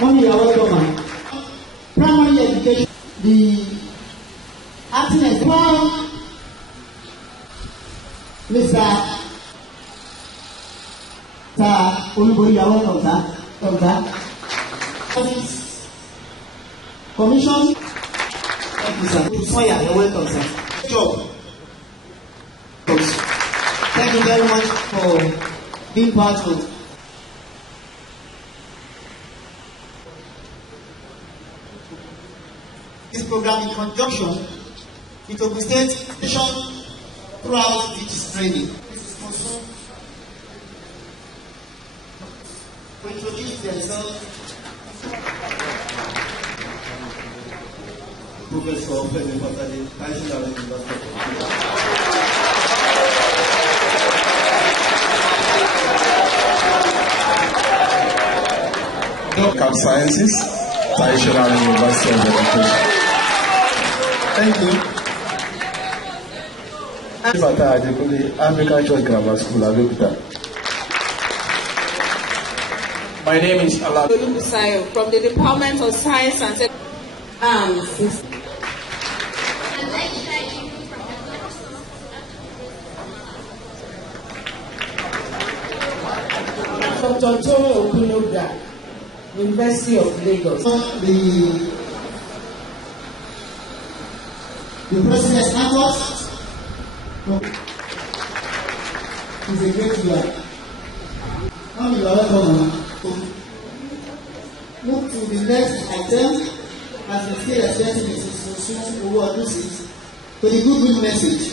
Mommy, you are welcome. Primary education, the acting as well, Mr. Olubori, you are welcome, sir. Commission, thank you, sir. Soya, you are welcome, sir. Good job. Thank you very much for being part of this program in conjunction with Ogun State throughout this training. This is also to introduce themselves. Professor FMAN, National University. Cap Sciences, Traditional University of Education. Thank you. African Church Grammar School, ABEOKUTA. My name is Ala from the Department of Science and Technology. Dr. Toro Okunoga, University of Lagos. The president's announced is a great year. Now you are welcome. Move to the next item as we still expecting Mrs. Osun Owuodusi to the good message.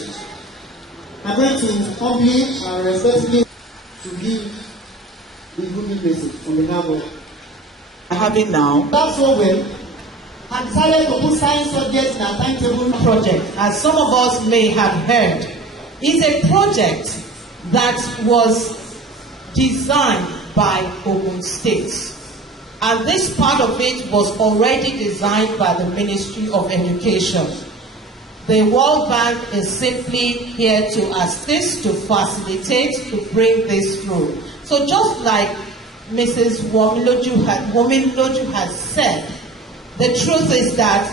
I'm going to humbly and respectfully to give the good message on behalf of having now. That's so well. I decided to put science subjects in a timetable project, as some of us may have heard, is a project that was designed by Ogun State. And this part of it was already designed by the Ministry of Education. The World Bank is simply here to assist, to facilitate, to bring this through. So just like Mrs. Womiloju has said, the truth is that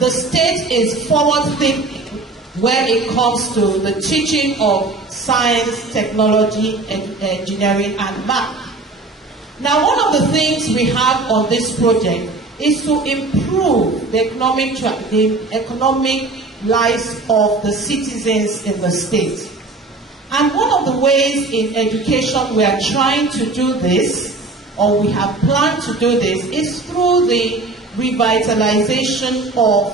the state is forward-thinking when it comes to the teaching of science, technology, engineering, and math. Now, one of the things we have on this project is to improve the economic lives of the citizens in the state. And one of the ways in education we are trying to do this, or we have planned to do this, is through the revitalization of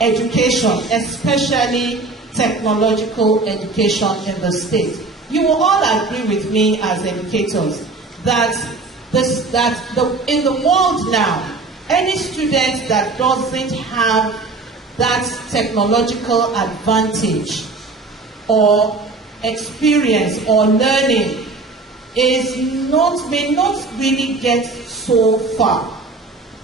education, especially technological education in the state. You will all agree with me as educators that in the world now, any student that doesn't have that technological advantage or experience or learning may not really get so far.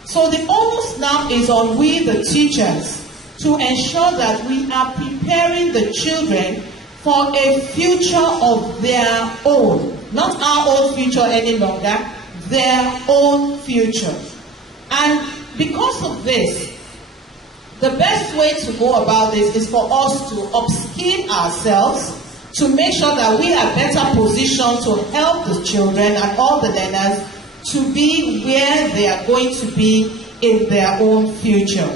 So the onus now is on we, the teachers, to ensure that we are preparing the children for a future of their own. Not our own future any longer, their own future. And because of this, the best way to go about this is for us to upskill ourselves to make sure that we are better positioned to help the children and all the learners to be where they are going to be in their own future.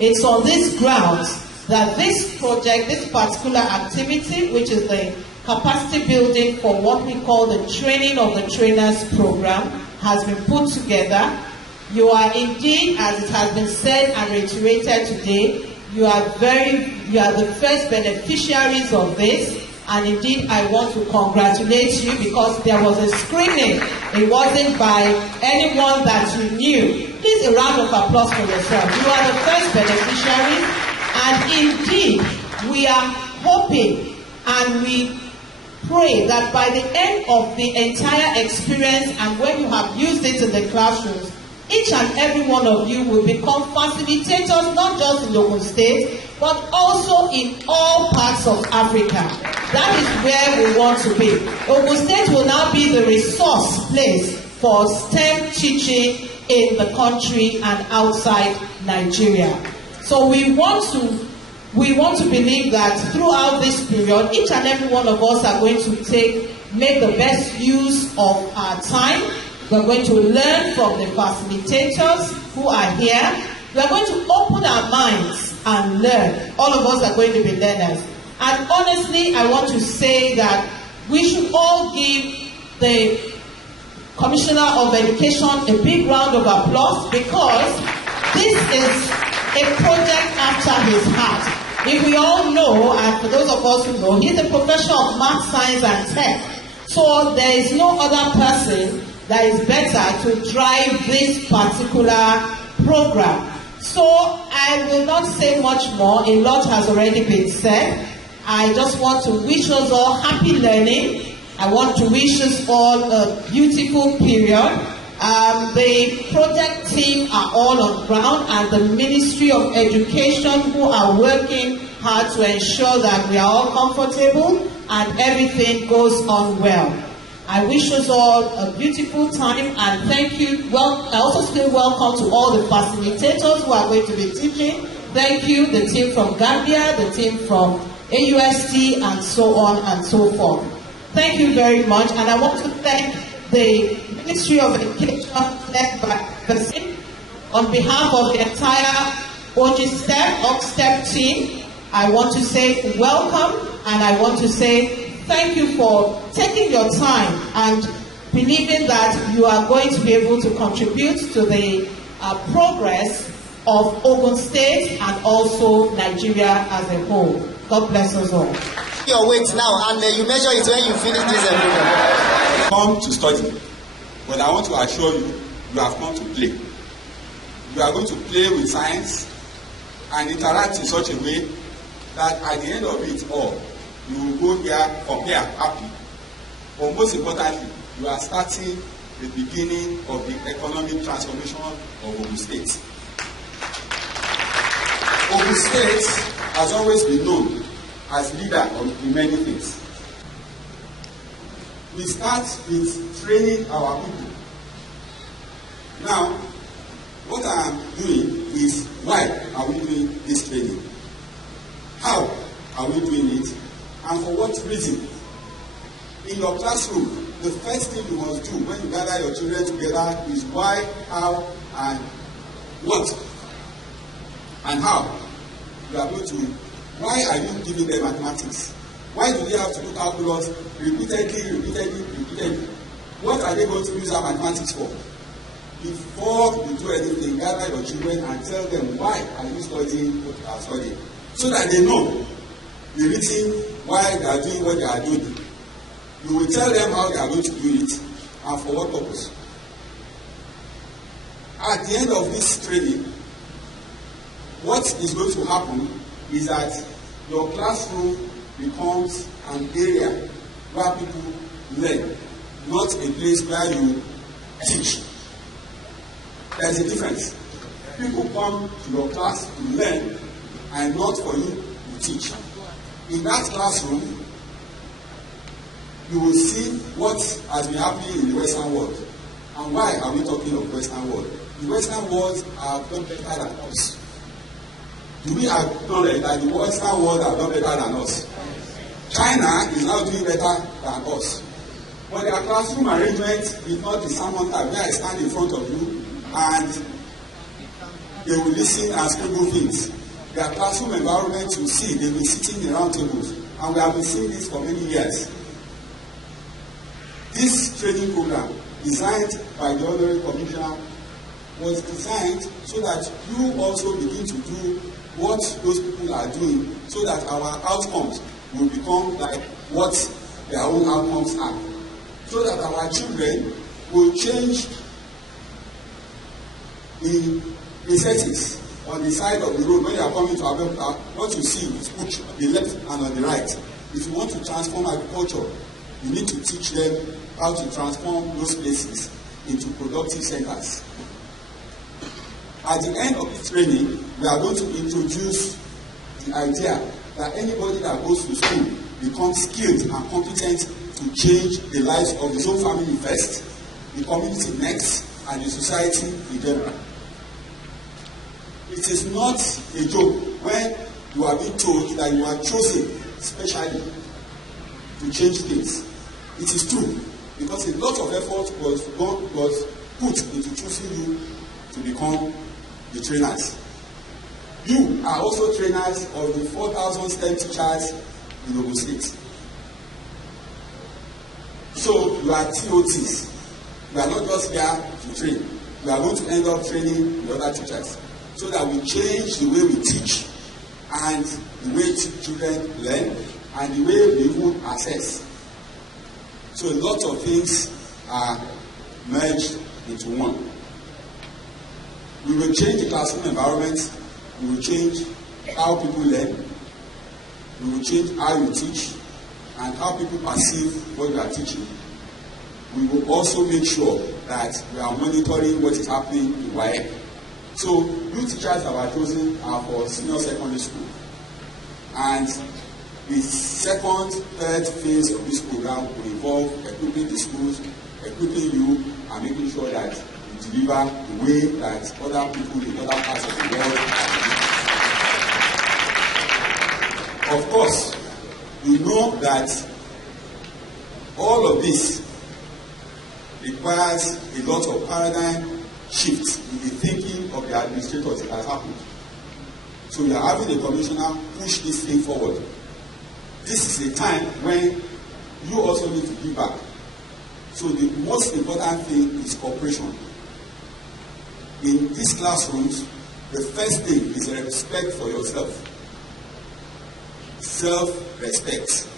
It's on these grounds that this project, this particular activity, which is the capacity building for what we call the training of the trainers program, has been put together. You are indeed, as it has been said and reiterated today, you are the first beneficiaries of this. And indeed, I want to congratulate you because there was a screening. It wasn't by anyone that you knew. Please, a round of applause for yourself. You are the first beneficiaries. And indeed, we are hoping and we pray that by the end of the entire experience and when you have used it in the classrooms, each and every one of you will become facilitators, not just in Ogun State, but also in all parts of Africa. That is where we want to be. Ogun State will now be the resource place for STEM teaching in the country and outside Nigeria. So we want to believe that throughout this period, each and every one of us are going to make the best use of our time. We're going to learn from the facilitators who are here. We're going to open our minds and learn. All of us are going to be learners. And honestly, I want to say that we should all give the Commissioner of Education a big round of applause, because this is a project after his heart. If we all know, and for those of us who know, he's a professor of math, science, and tech. So there is no other person that is better to drive this particular program. So I will not say much more. A lot has already been said. I just want to wish us all happy learning. I want to wish us all a beautiful period. The project team are all on ground, and the Ministry of Education, who are working hard to ensure that we are all comfortable and everything goes on well. I wish us all a beautiful time, and thank you. Well, I also say welcome to all the facilitators who are going to be teaching. Thank you, the team from Gambia, the team from AUST, and so on and so forth. Thank you very much, and I want to thank the Ministry of Education led by on behalf of the entire OGSTEP team. I want to say welcome, and I want to say thank you for taking your time and believing that you are going to be able to contribute to the progress of Ogun State and also Nigeria as a whole. God bless us all. Your weight now, and you measure it when you finish this program. Come to study, but I want to assure you, you have come to play. You are going to play with science and interact in such a way that at the end of it all, you will go here from here happy. But most importantly, you are starting the beginning of the economic transformation of Ogun State. Ogun State has always been known as leader in many things. We start with training our people. Now, what I am doing is, why are we doing this training? How are we doing it? And for what reason? In your classroom, the first thing you must do when you gather your children together is why, how, and what. And how. You are going to, why are you giving them mathematics? Why do they have to do calculus repeatedly? What are they going to use our mathematics for? Before you do anything, gather your children and tell them why are you studying what you are studying, so that they know the reason why they are doing what they are doing. You will tell them how they are going to do it and for what purpose. At the end of this training, what is going to happen is that your classroom becomes an area where people learn, not a place where you teach. There is a difference. People come to your class to learn and not for you to teach. In that classroom, you will see what has been happening in the Western world. And why are we talking of Western world? The Western world have done better than us. Do we acknowledge that the Western world have done better than us? China is now doing better than us. But their classroom arrangement is not the sermon type where I stand in front of you and they will listen and scribble things. Their classroom environment, you see, they've been sitting in round tables. And we have been seeing this for many years. This training program, designed by the Honorary Commissioner, was designed so that you also begin to do what those people are doing, so that our outcomes will become like what their own outcomes are. So that our children will change the settings on the side of the road. When you are coming to ABEOKUTA, what you see is put on the left and on the right. If you want to transform agriculture, you need to teach them how to transform those places into productive centers. At the end of the training, we are going to introduce the idea that anybody that goes to school becomes skilled and competent to change the lives of his own family first, the community next, and the society in general. It is not a joke when you are being told that you are chosen specially to change things. It is true, because a lot of effort was put into choosing you to become the trainers. You are also trainers of the 4,000 STEM teachers in Ogun State. So you are TOTs. You are not just here to train. You are going to end up training the other teachers, so that we change the way we teach and the way children learn and the way we even assess. So a lot of things are merged into one. We will change the classroom environment. We will change how people learn. We will change how you teach and how people perceive what you are teaching. We will also make sure that we are monitoring what is happening in WAEC. So, new teachers that were chosen are for senior secondary school. And the second, third phase of this program will involve equipping the schools, equipping you, and making sure that you deliver the way that other people in other parts of the world are. Of course, you know that all of this requires a lot of paradigm shift in the thinking of the administrators that has happened. So we are having the commissioner push this thing forward. This is a time when you also need to give back. So the most important thing is cooperation. In these classrooms, the first thing is respect for yourself. Self-respect.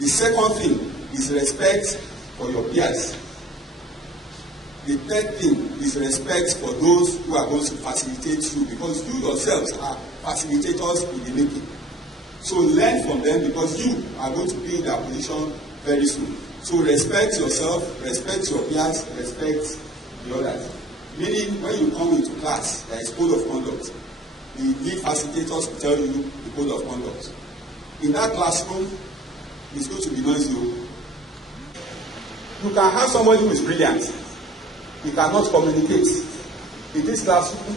The second thing is respect for your peers. The third thing is respect for those who are going to facilitate you, because you yourselves are facilitators in the making. So learn from them, because you are going to be in their position very soon. So respect yourself, respect your peers, respect the others. Meaning, when you come into class, there is code of conduct. The lead facilitators will tell you the code of conduct. In that classroom, it's going to be noisy. You can have somebody who is brilliant. He cannot communicate. In this classroom,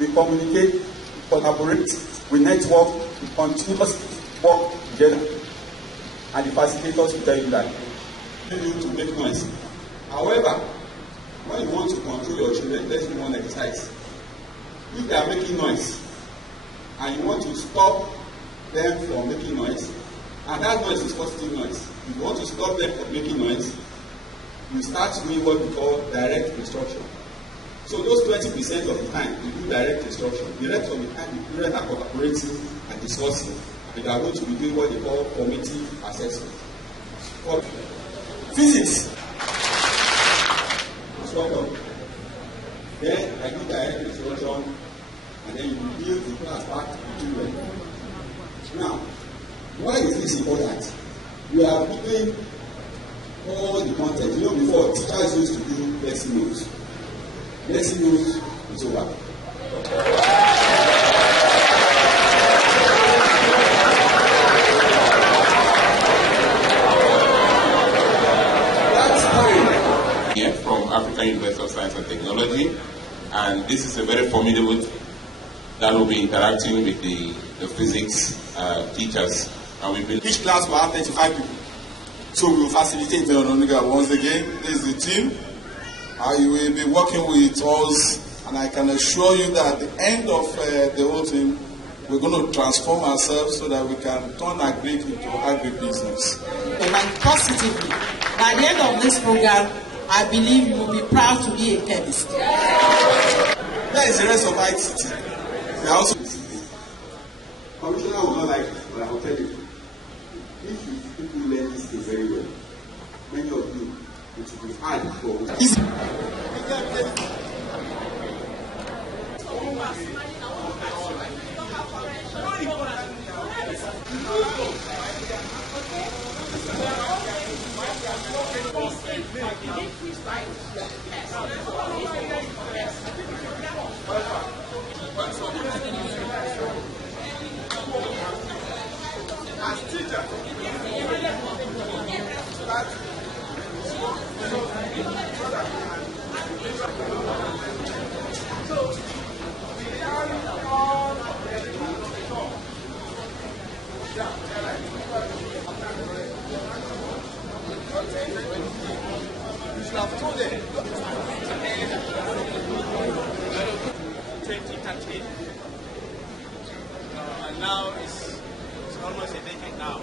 we communicate, collaborate, we network, we continuously work together. And the facilitators will tell you that. You need to make noise. However, when you want to control your children, let's do one exercise. If they are making noise, and you want to stop them from making noise, and that noise is positive noise. If you want to stop them from making noise, you start doing what we call direct instruction. So those 20% of the time, you do direct instruction. The rest of the time, the children are collaborating and discussing. And they are going to be doing what they call formative assessment. Physics. Then I do direct instruction, and then you build the class back to the children. Now, why is this important? We are putting all the content. You know, before, teachers used to do lesson notes. Lesson notes is over. That's time. Here from African University of Science and Technology, and this is a very formidable that will be interacting with the physics teachers. And we each class will have 35 people. So we will facilitate. Once again, this is the team. You will be working with us, and I can assure you that at the end of the whole thing, we're going to transform ourselves so that we can turn agri into agribusiness. And positively, by the end of this program, I believe you will be proud to be a chemist. There is the rest of ICT. They are also. Commissioner will not like it, but I will tell you. If you people learn this thing very well, many of you, it will be hard for as teachers. That And now it's almost a decade now.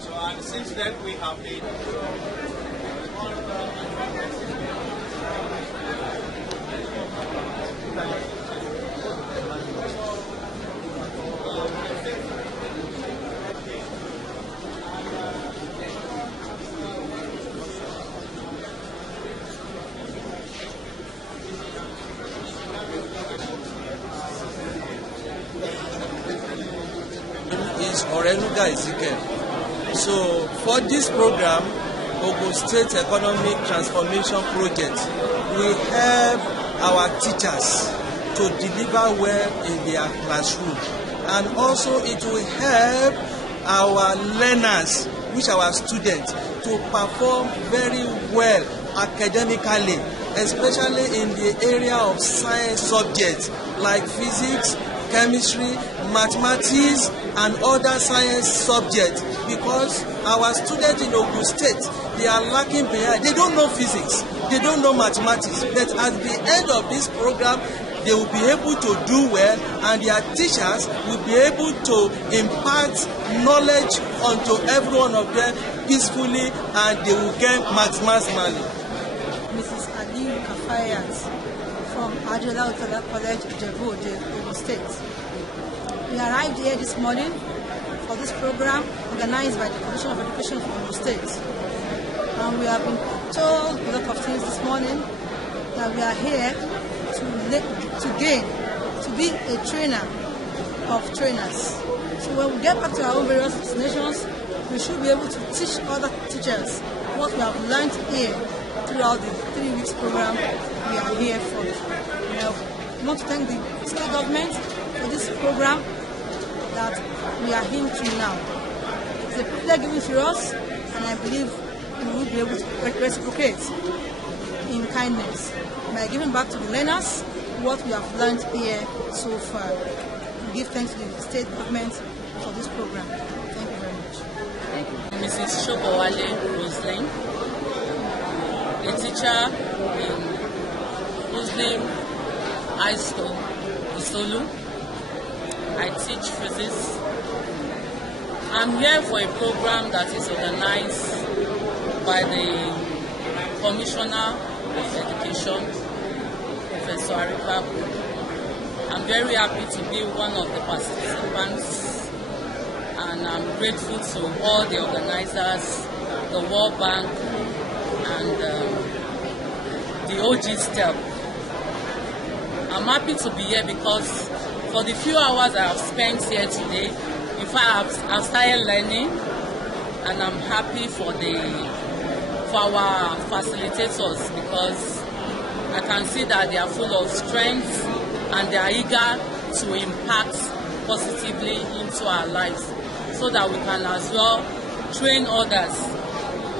So, and since then we have been is Oreluga Ezekiel. So for this program, Ogun State Economic Transformation Project, we help our teachers to deliver well in their classroom, and also it will help our learners, which are our students, to perform very well academically, especially in the area of science subjects like physics, chemistry, mathematics, and other science subjects, because our students in Ogun State, they are lacking behind. They don't know physics, they don't know mathematics, but at the end of this program, they will be able to do well, and their teachers will be able to impart knowledge onto every one of them peacefully, and they will gain maximally. Mrs. Ali Kafayat from Adela College, Jebu, Ogun State. We arrived here this morning for this program organized by the Commission of Education for Ogun State. And we have been told a lot of things this morning, that we are here to be a trainer of trainers. So when we get back to our own various destinations, we should be able to teach other teachers what we have learned here throughout the 3 weeks program we are here for. I want to thank the state government for this program that we are here to now. It's a privilege given to us, and I believe we will be able to reciprocate in kindness by giving back to the learners what we have learned here so far. We give thanks to the state government for this program. Thank you very much. Thank you. Mrs. Shobowale Roslyn, a teacher in Muslim High School, Isolu. I teach physics. I'm here for a program that is organized by the Commissioner of Education, Professor ARIGBABU. I'm very happy to be one of the participants, and I'm grateful to all the organizers, the World Bank, and the OGSTEP. I'm happy to be here because for the few hours I have spent here today, in fact, I've started learning, and I'm happy for our facilitators, because I can see that they are full of strength and they are eager to impact positively into our lives so that we can as well train others.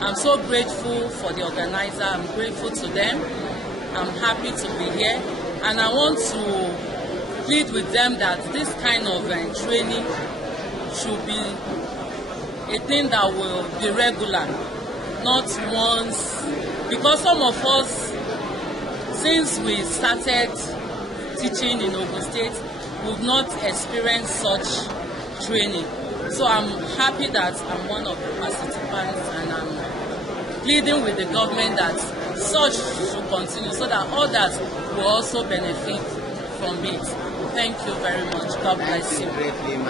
I'm so grateful for the organizer. I'm grateful to them. I'm happy to be here, and I want to plead with them that this kind of training should be a thing that will be regular, not once, because some of us, since we started teaching in Ogun State, we've not experienced such training. So I'm happy that I'm one of the participants, and I'm pleading with the government that such should continue so that others will also benefit from it. Thank you very much. God bless you.